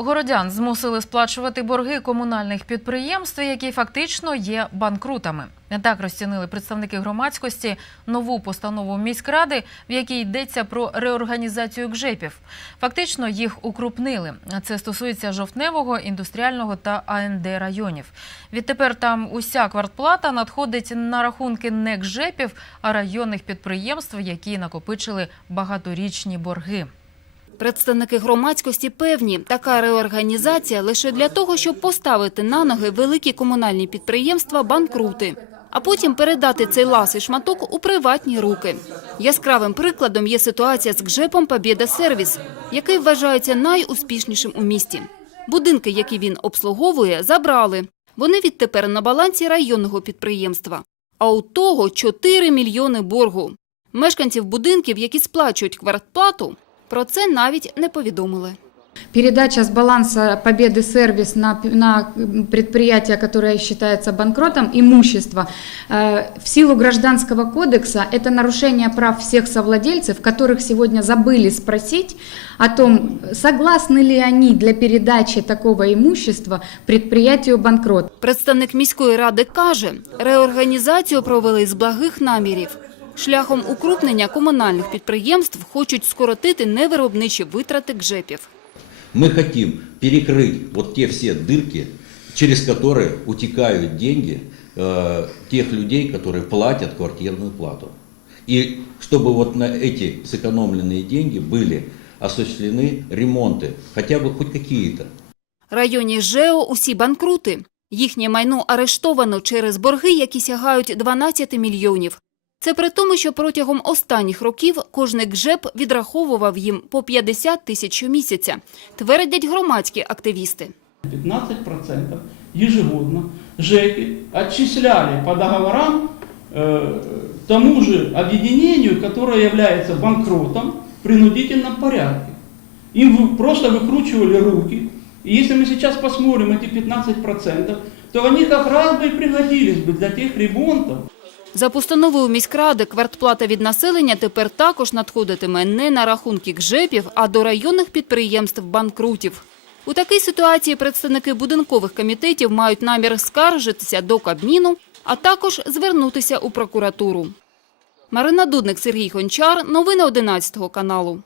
Городян змусили сплачувати борги комунальних підприємств, які фактично є банкрутами. Так розцінили представники громадськості нову постанову міськради, в якій йдеться про реорганізацію ГЖЕПів. Фактично їх укрупнили. Це стосується жовтневого, індустріального та АНД районів. Відтепер там уся квартплата надходить на рахунки не ГЖЕПів, а районних підприємств, які накопичили багаторічні борги. Представники громадськості певні, така реорганізація лише для того, щоб поставити на ноги великі комунальні підприємства банкрути, а потім передати цей ласий шматок у приватні руки. Яскравим прикладом є ситуація з ГЖЕПом «Побєда Сервіс», який вважається найуспішнішим у місті. Будинки, які він обслуговує, забрали. Вони відтепер на балансі районного підприємства. А у того 4 мільйони боргу. Мешканців будинків, які сплачують квартплату, про це навіть не повідомили. Передача с баланса Победы сервис на, на предприятие, которое считается банкротом, имущество э, в силу гражданского кодекса это нарушение прав всех совладельцев, которых сегодня забыли спросить о том, согласны ли они для передачи такого имущества предприятию банкрот. Представник міської ради каже, реорганізацію провели з благих намірів. Шляхом укрупнення комунальних підприємств хочуть скоротити невиробничі витрати ГЖЕПів. Мы хотим перекрыть вот те все дырки, через которые утекают деньги э, тех людей, которые платят квартирную плату. И чтобы вот на эти сэкономленные деньги были осуществлены ремонты, хотя бы хоть какие-то. Районні ЖЕО усі банкрути. Їхнє майно арештовано через борги, які сягають 12 мільйонів. Це при тому, що протягом останніх років кожний ГЖЕП відраховував їм по 50 тисяч щомісяця, твердять громадські активісти. 15% ежегодно ЖЭКи отчисляли по договорам э, тому же объединению, которое является банкротом в принудительном порядке. Им вы- просто выкручивали руки. И если мы сейчас посмотрим эти 15%, то они как раз бы и пригодились бы для тех ремонтов, За постановою міськради квартплата від населення тепер також надходитиме не на рахунки кжепів, а до районних підприємств банкрутів. У такій ситуації представники будинкових комітетів мають намір скаржитися до Кабміну, а також звернутися у прокуратуру. Марина Дудник, Сергій Гончар. Новини 11 каналу.